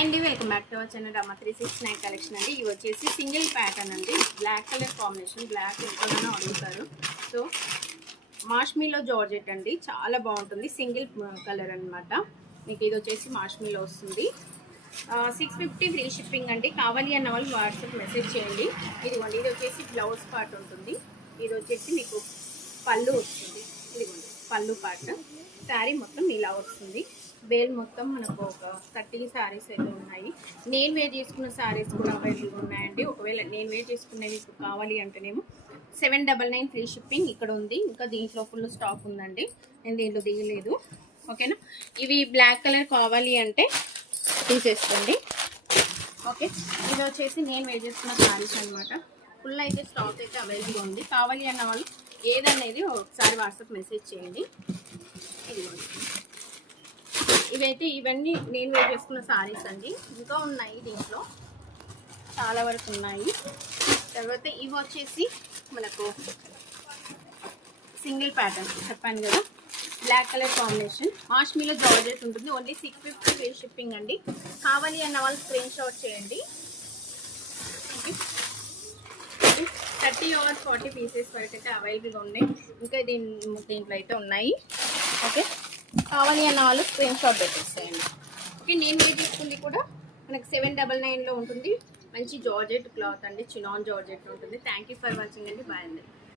Hi అండి, welcome back to our channel Rama 369 collection అండి. ఇవి వచ్చేసి సింగిల్ ప్యాటర్న్ అండి, బ్లాక్ కలర్ కాంబినేషన్. బ్లాక్ ఎక్కువగానే అడుగుతారు. సో మార్ష్మిలో జార్జెట్ అండి, చాలా బాగుంటుంది. సింగిల్ కలర్ అనమాట. మీకు ఇది వచ్చేసి మార్ష్మిలో వస్తుంది. 650 ఫ్రీ షిప్పింగ్ అండి. కావాలి అన్న వాళ్ళు వాట్సాప్ మెసేజ్ చేయండి. ఇదిగోండి, ఇది వచ్చేసి బ్లౌజ్ పార్ట్ ఉంటుంది. ఇది వచ్చేసి మీకు పళ్ళు వస్తుంది. ఇదిగోండి పళ్ళు పార్ట్. శారీ మొత్తం ఇలా వస్తుంది. బేల్ మొత్తం మనకు ఒక 30 శారీస్ అయితే ఉన్నాయి. నేను వేర్ చేసుకున్న శారీస్ కూడా అవైలబుల్గా ఉన్నాయండి. ఒకవేళ నేను వేర్ చేసుకునేవి కావాలి అంటేనేమో 799 ఫ్రీ షిప్పింగ్ ఇక్కడ ఉంది. ఇంకా దీంట్లో ఫుల్ స్టాక్ ఉందండి, నేను దీంట్లో దిగలేదు. ఓకేనా, ఇవి బ్లాక్ కలర్ కావాలి అంటే తీసేసుకోండి. ఓకే, ఇది వచ్చేసి నేను వేర్ చేసుకున్న శారీస్ అనమాట. ఫుల్ అయితే స్టాక్ అయితే అవైలబుల్గా ఉంది. కావాలి అన్న వాళ్ళు ఏదనేది ఒకసారి వాట్సాప్ మెసేజ్ చేయండి. ఇదిగోండి, ఇవన్నీ నేను వేర్ చేసుకున్న శారీస్ అండి. ఇంకా ఉన్నాయి, దీంట్లో చాలా వరకు ఉన్నాయి. తర్వాత ఇవి వచ్చేసి మనకు సింగిల్ ప్యాటర్న్ చెప్పాను కదా, బ్లాక్ కలర్ కాంబినేషన్. మార్ష్మిలో జార్జెట్ ఉంటుంది. ఓన్లీ 650 ఫ్రీ షిప్పింగ్ అండి. కావాలి అన్న వాళ్ళు స్క్రీన్ షాట్ చేయండి. 30 or 40 పీసెస్ వరకు అయితే అవైలబుల్గా ఉన్నాయి. ఇంకా దీంట్లో అయితే ఉన్నాయి. ఓకే, కావాలి అన్న వాళ్ళు స్క్రీన్ షాట్ పెట్టేసేయండి. ఓకే, నేను వేర్ తీసుకుంది కూడా మనకు 799లో ఉంటుంది. మంచి జార్జెట్ క్లాత్ అండి, చినాన్ జార్జెట్ ఉంటుంది. థ్యాంక్ యూ ఫర్ వాచింగ్ అండి. బాయ్ అండి.